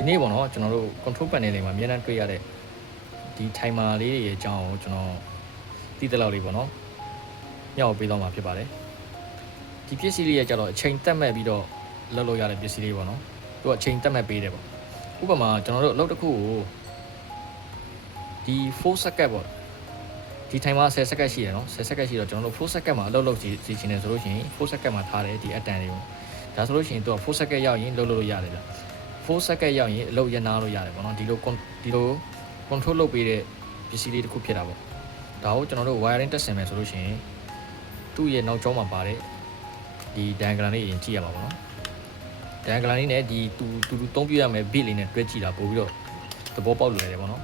ဒီနေ့ပေါ့နော်ကျွန်တော်တို့ control panel တွေမှာအများအားတွေ့ရတဲ့ဒီ timer လေးတွေရဲ့အကြောင်းကိုကျွန်တော်သိတဲ့လောက်လေးပေါ့နော်ညှောက်ပေးတော့မှာဖြစ်ပါတယ်ဒီပစ္စည်းလေးရဲ့ကြတော့အချိန်တက်မဲ့ပြီးတော့လောက်လို့ရတဲ့ပစ္စည်းလေးပေါ့နော်သူကအချိန်တက်မဲ့ပေးတယ်ပေါ့ဥပမာကျွန်တော်တို့အလုပ်တစ်ခုကိုဒီ4 second ပေါ့ဒီ timer 10 second ရှိတယ်နော်10 second ရှိတော့ကျွန်တော်တို့4 second မှာအလုပ်လုပ်စီချင်တယ်ဆိုလို့ရှိရင်4 second မှာထားတယ်ဒီအတန်လေးကိုဒါဆိုလို့ရှိရင်သူက4 second ရောက်ရင်လုပ်လို့ရတယ်ဗျ4 second ရောက်ရင်အလုပ်ရနာလို့ရတယ်ပေါ့နော်ဒီလို control လုပ်ပေးတဲ့ပစ္စည်းလေးတစ်ခုဖြစ်တာပေါ့ဒါကိုကျွန်တော်တို့ wiring တက်ဆင်မယ်ဆိုလို့ရှိရင်သူ့ရဲ့နောက်ကျောင်းမှာပါတဲ့ဒီ diagram လေးရင်ကြည့်ရမှာပေါ့နော် diagram လေးနဲ့ဒီတူသုံးပြရမယ် bit လေးနဲ့တွဲကြည့်တာပို့ပြီးတော့သဘောပေါက်လွယ်တယ်ပေါ့နော်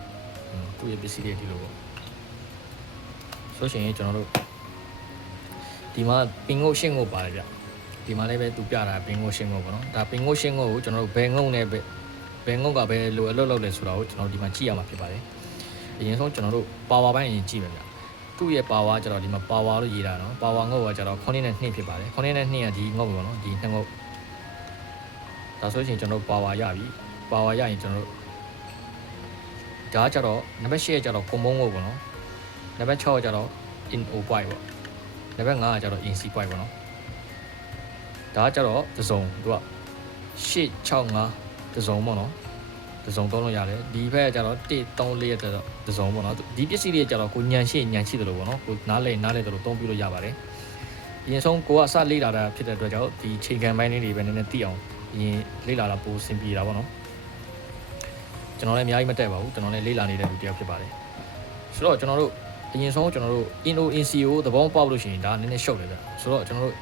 သူ့ရဲ့ပစ္စည်းလေးဒီလိုပေါ့ဆိုရှင်ကျွန်တော်တို့ဒီမှာပင်ငုတ်ရှင်းငုတ်ပါတယ်ဗျဒီမှာလည်းပဲသူပြတာပင်ငုတ်ရှင်းငုတ်ပေါ့နော်ဒါပင်ငုတ်ရှင်းငုတ်ကိုကျွန်တော်တို့ဘယ်ငုတ်နဲ့ဘယ်ငုတ်ကပဲလိုအပ်လုပ်လဲဆိုတာကိုကျွန်တော်ဒီမှာကြည့်ရမှာဖြစ်ပါတယ်အရင်ဆုံးကျွန်တော်တို့ power ဘိုင်းရင်ကြည့်မယ်ဗျသူ့ရဲ့ power ကျတော့ဒီမှာ power လို့ရေးတာနော် power ငုတ်ကကျတော့9နဲ့2ဖြစ်ပါတယ်9နဲ့2ကဒီငုတ်ပေါ့နော်ဒီ2ငုတ်ဒါဆိုရင်ကျွန်တော်တို့ power ရပြီ power ရရင်ကျွန်တော်တို့ဒါကကျတော့နံပါတ်8ကကျတော့ကွန်မုံငုတ်ပေါ့နော်နံပါတ်6ကကျတော့ in o point ပေါ့နံပါတ်5ကကျတော့ in c point ပေါ့နော်ဒါကကျတော့သစုံသူက865သစုံပေါ့နော်သစုံသုံးလို့ရတယ်ဒီဘက်ကကျတော့134ရဲ့သစုံပေါ့နော်ဒီပစ္စည်းလေးကျတော့ကိုညံရှိတယ်လို့ပေါ့နော်ကိုနားလဲတယ်လို့သုံးပြလို့ရပါတယ်အရင်ဆုံးကိုကအစလေ့လာတာဖြစ်တဲ့အတွက်ကြောင့်ဒီချိန်ခံပိုင်းလေးတွေပဲနည်းနည်းသိအောင်အရင်လေ့လာတာပိုစင်ပြေတာပေါ့နော်ကျွန်တော်လည်းအများကြီးမတက်ပါဘူးကျွန်တော်လည်းလေ့လာနေတဲ့လူတစ်ယောက်ဖြစ်ပါတယ်ဆိုတော့ကျွန်တော်တို့အရင်ဆုံးကျွန်တော်တို့ INO INCO သဘောပေါက်လို့ရှိရင်ဒါနည်းနည်းရှုပ်တယ်ဗျဆိုတော့ကျွန်တော်တို့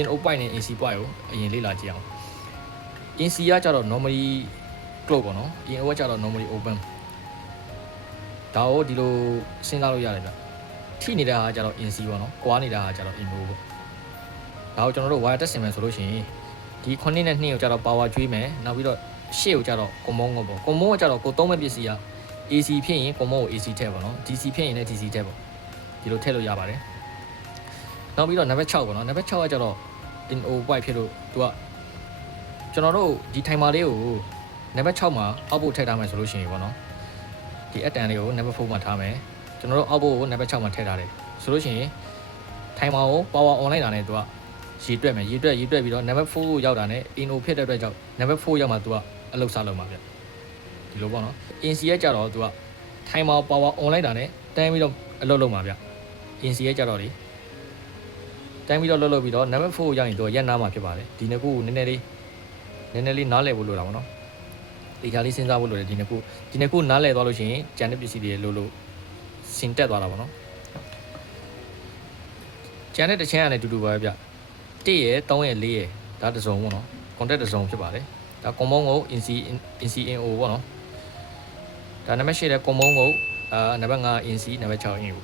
INO point နဲ့ INC point ကိုအရင်လေ့လာကြည့်အောင် INC ကကျတော့ normally close ပေါ့နော် INO ကကျတော့ normally open ဒါကိုဒီလိုစဉ်းစားလို့ရတယ်ဗျထိနေတာကကျတော့ INC ပေါ့နော်ကွာနေတာကကျတော့ INO ပေါ့ဒါကိုကျွန်တော်တို့ wire တက်ဆင်မယ်ဆိုလို့ရှိရင်ဒီ9နဲ့2ကိုကျတော့ power ကျွေးမယ်နောက်ပြီးတော့ရှေ့ကိုကျတော့ common ကိုပေါ့ common ကကျတော့ကိုသုံးမဲ့ပစ္စည်းကAC ဖြစ်ရင် common ကို AC ထည့်ပါနော် DC ဖြစ်ရင်လည်း DC ထည့်ပေါ့ဒီလိုထည့်လို့ရပါတယ်နောက်ပြီးတော့ number 6ပေါ့နော် number 6ကကျတော့ in o white ဖြစ်လို့သူကကျွန်တော်တို့ဒီ timer လေးကို number 6မှာအောက်ပို့ထည့်ထားမယ်ဆိုလို့ရှိရင်ပေါ့နော်ဒီအတန်လေးကို number 4မှာထားမယ်ကျွန်တော်တို့အောက်ပို့ကို number 6မှာထည့်ထားတယ်ဆိုလို့ရှိရင် timer ကို power on လိုက်တာနဲ့သူကရေတွက်မယ်ရေတွက်ပြီးတော့ number 4ကိုရောက်တာနဲ့ in o ဖြစ်တဲ့အတွက်ကြောင့် number 4ရောက်မှသူကအလုပ်စားလုပ်မှာဗျဒီလိုပေါ့နော် INC ရဲ့ကြတော့သူက timer power on လိုက်တာနဲ့တန်းပြီးတော့အလုပ်လုပ်မှာဗျ INC ရဲ့ကြတော့လေတန်းပြီးတော့လုပ်ပြီးတော့ number 4ကိုရောက်ရင်သူကရက်နားမှာဖြစ်ပါတယ်ဒီနှစ်ခုကိုနည်းနည်းလေးနားလည်ဖို့လိုတာပေါ့နော်ဒီချာလေးစဉ်းစားဖို့လိုတယ်ဒီနှစ်ခုနားလည်သွားလို့ရှိရင်ကျန်တဲ့ပစ္စည်းတွေလို့စင်တက်သွားတာပေါ့နော်ကျန်တဲ့တစ်ချမ်းကလည်းတူပါပဲဗျ1ရယ်3ရယ်4ရယ်ဒါတစ်စုံပေါ့နော် contact တစ်စုံဖြစ်ပါတယ်ဒါ common ကို INCO ပေါ့နော်ဒါနံပါတ်8တဲ့ common ကိုနံပါတ်5 INC နံပါတ်6 INO